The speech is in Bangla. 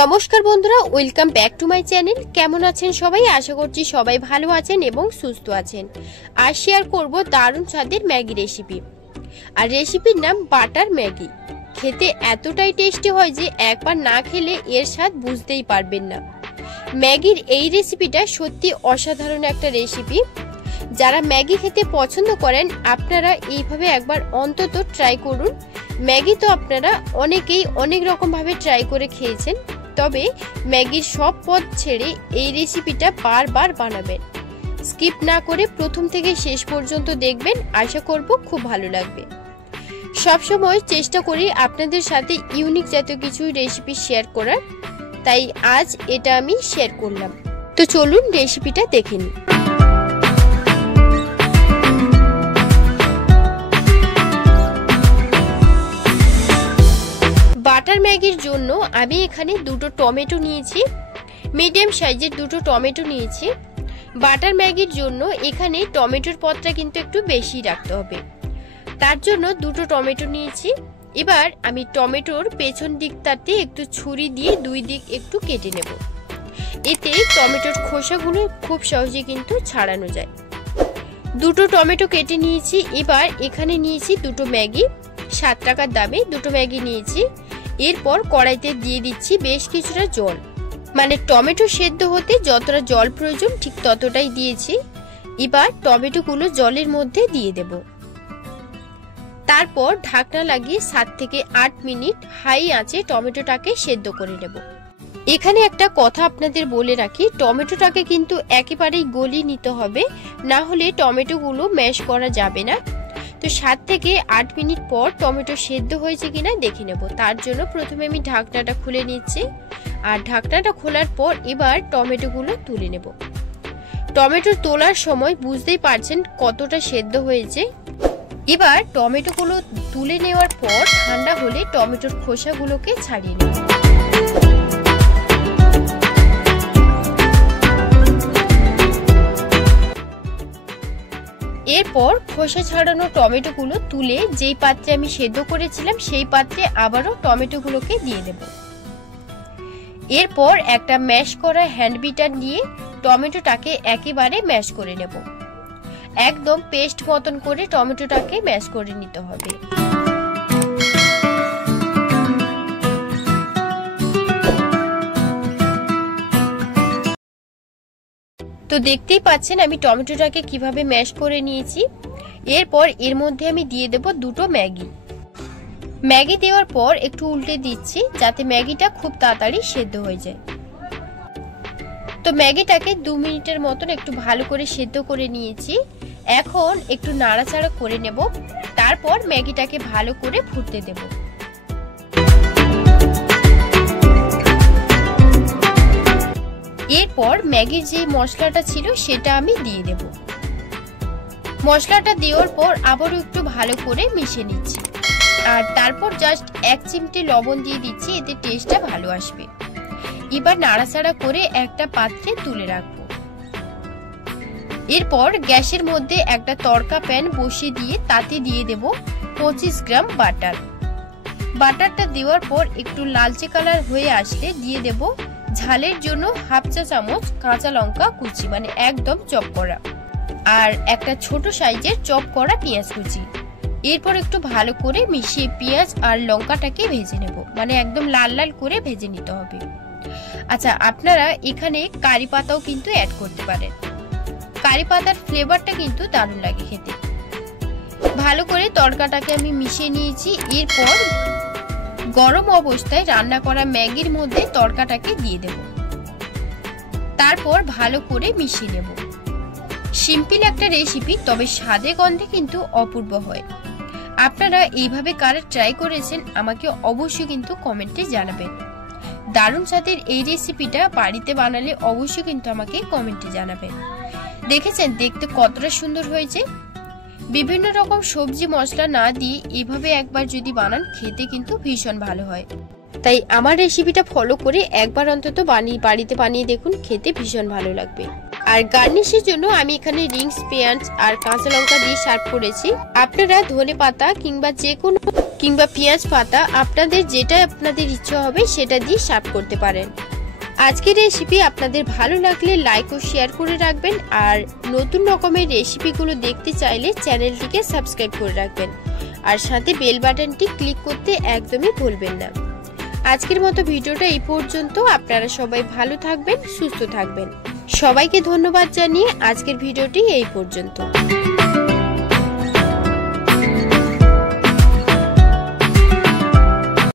নমস্কার বন্ধুরা, welcome back to my channel. কেমন আছেন সবাই? আশা করছি সবাই ভালো আছেন এবং সুস্থ আছেন। আজ শেয়ার করব দারুণ স্বাদের ম্যাগি রেসিপি। আর রেসিপির নাম বাটার ম্যাগি। খেতে এতটাই টেস্টি হয় যে একবার না খেলে এর স্বাদ বুঝতেই পারবেন না। ম্যাগির এই রেসিপিটা সত্যি অসাধারণ একটা রেসিপি। যারা ম্যাগি খেতে পছন্দ করেন আপনারা এইভাবে একবার অন্তত ট্রাই করুন। ম্যাগি তো আপনারা অনেকেই অনেক রকম ভাবে ট্রাই করে খেয়েছেন, তবে ম্যাগির সব পদ ছেড়ে এই রেসিপিটা বারবার বানাবেন। স্কিপ না করে প্রথম থেকে শেষ পর্যন্ত দেখবেন, আশা করব খুব ভালো লাগবে। সবসময় চেষ্টা করি আপনাদের সাথে ইউনিক জাতীয় কিছু রেসিপি শেয়ার করার, তাই আজ এটা আমি শেয়ার করলাম। তো চলুন রেসিপিটা দেখে নিই। বাটার ম্যাগির জন্য আমি এখানে দুটো টমেটো নিয়েছি, মিডিয়াম সাইজের দুটো টমেটো নিয়েছি। বাটার ম্যাগির জন্য এখানে টমেটোর পদটা কিন্তু একটু বেশি রাখতে হবে, তার জন্য দুটো টমেটো নিয়েছি। এবার আমি টমেটোর পেছন দিকটাতে একটু ছুরি দিয়ে দুই দিক একটু কেটে নেব, এতে টমেটোর খোসাগুলো খুব সহজে কিন্তু ছাড়ানো যায়। দুটো টমেটো কেটে নিয়েছি। এবার এখানে নিয়েছি দুটো ম্যাগি, 7 টাকার দামে দুটো ম্যাগি নিয়েছি। এরপর কড়াইতে দিয়ে দিচ্ছি বেশ কিছুটা জল, মানে টমেটো সেদ্ধ হতে যতটা জল প্রয়োজন ঠিক ততটাই দিয়েছি। এবার টমেটোগুলো জলের মধ্যে দিয়ে দেব, তারপর ঢাকনা লাগিয়ে 7 থেকে 8 মিনিট হাই আঁচে টমেটোটাকে সেদ্ধ করে নেব। এখানে একটা কথা আপনাদের বলে রাখি, টমেটোটাকে কিন্তু একেবারেই গলিয়ে নিতে হবে, না হলে টমেটোগুলো ম্যাশ করা যাবে না। তো 7 থেকে 8 মিনিট পর টমেটো সেদ্ধ হয়েছে কিনা দেখে নেব। তার জন্য প্রথমে আমি ঢাকনাটা খুলে নিচ্ছি, আর ঢাকনাটা খোলার পর এবার টমেটোগুলো তুলে নেব। টমেটো তোলার সময় বুঝতেই পারছেন কতটা সেদ্ধ হয়েছে। এবার টমেটোগুলো তুলে নেওয়ার পর ঠান্ডা হলে টমেটোর খোসাগুলোকে ছাড়িয়ে নেব। এরপর খোসা ছাড়ানো টমেটোগুলো তুলে যেই পাত্রে আমি সেদ্ধ করেছিলাম সেই পাত্রে আবারও টমেটোগুলোকে দিয়ে দেব। এরপর একটা ম্যাশ করা হ্যান্ড বিটার নিয়ে টমেটোটাকে একেবারে ম্যাশ করে নেব। একদম পেস্ট মতন করে টমেটোটাকে ম্যাশ করে নিতে হবে। তো দেখতেই পাচ্ছেন আমি টমেটোটাকে কিভাবে ম্যাশ করে নিয়েছি। এরপর এর মধ্যে আমি দিয়ে দেব দুটো ম্যাগি। ম্যাগি দেওয়ার পর একটু উল্টে দিচ্ছি যাতে ম্যাগিটা খুব তাড়াতাড়ি সেদ্ধ হয়ে যায়। তো ম্যাগিটাকে 2 মিনিটের মতন একটু ভালো করে সেদ্ধ করে নিয়েছি। এখন একটু নাড়াচাড়া করে নেব, তারপর ম্যাগিটাকে ভালো করে ফুটতে দেব। এরপর ম্যাগির যে মশলাটা ছিল সেটা আমি দিয়ে দেব। মশলাটা দেওয়ার পর আবারও একটু ভালো করে মিশিয়ে নিচ্ছি, আর তারপর জাস্ট 1 চিমটি লবণ দিয়ে দিচ্ছি, এতে টেস্টটা ভালো আসবে। এবার নাড়াচাড়া করে একটা পাত্রে তুলে রাখবো। এরপর গ্যাসের মধ্যে একটা তড়কা প্যান বসিয়ে দিয়ে তাতে দিয়ে দেব 25 গ্রাম বাটার। বাটারটা দেওয়ার পর একটু লালচে কালার হয়ে আসলে দিয়ে দেব ঝালের জন্য 1/2 চা চামচ কাঁচা লঙ্কা কুচি, মানে একদম চপ করা, আর একটা ছোট সাইজের চপ করা পেঁয়াজ কুচি। এরপর একটু ভালো করে মিশিয়ে পেঁয়াজ আর লঙ্কাটাকে ভেজে নেব, মানে একদম লাল লাল করে ভেজে নিতে হবে। আচ্ছা, আপনারা এখানে কারি পাতাও কিন্তু অ্যাড করতে পারেন। কারি পাতার ফ্লেভারটা কিন্তু দারুণ লাগে খেতে। ভালো করে তড়কাটাকে আমি মিশিয়ে নিয়েছি। এরপর গরম অবস্থায় রান্না করা ম্যাগির মধ্যে তড়কাটাকে দিয়ে দেব, তারপর ভালো করে মিশিয়ে নেব। সিম্পল একটা রেসিপি, তবে স্বাদে গন্ধে কিন্তু অপূর্ব হয়। আপনারা এইভাবে কারা ট্রাই করেছেন আমাকে অবশ্যই কিন্তু কমেন্টে জানাবেন। দারুণ স্বাদের এই রেসিপিটা বাড়িতে বানালে অবশ্যই কিন্তু আমাকে কমেন্টে জানাবেন। দেখেছেন দেখতে কতটা সুন্দর হয়েছে। বিভিন্ন রকম সবজি মশলা না দিয়ে এইভাবে একবার যদি বানান খেতে কিন্তু ভীষণ ভালো হয়। তাই আমার রেসিপিটা ফলো করে একবার অন্তত বাড়িতে বানিয়ে দেখুন, খেতে ভীষণ ভালো লাগবে। আর গার্নিশের জন্য আমি এখানে রিংস পেঁয়াজ আর কাঁচা লঙ্কা দিয়ে সার্ভ করেছি। আপনারা ধনে পাতা কিংবা পেঁয়াজ পাতা আপনাদের যেটা আপনাদের ইচ্ছা হবে সেটা দিয়ে সার্ভ করতে পারেন। আজকের রেসিপি আপনাদের ভালো লাগলে লাইক ও শেয়ার করে রাখবেন। আর নতুন রকমের রেসিপিগুলো দেখতে চাইলে চ্যানেলটিকে সাবস্ক্রাইব করে রাখবেন আর সাথে বেল বাটনটি ক্লিক করতে একদমই ভুলবেন না। আজকের মতো ভিডিওটা এই পর্যন্ত। আপনারা সবাই ভালো থাকবেন, সুস্থ থাকবেন। সবাইকে ধন্যবাদ জানিয়ে আজকের ভিডিওটি এই পর্যন্ত।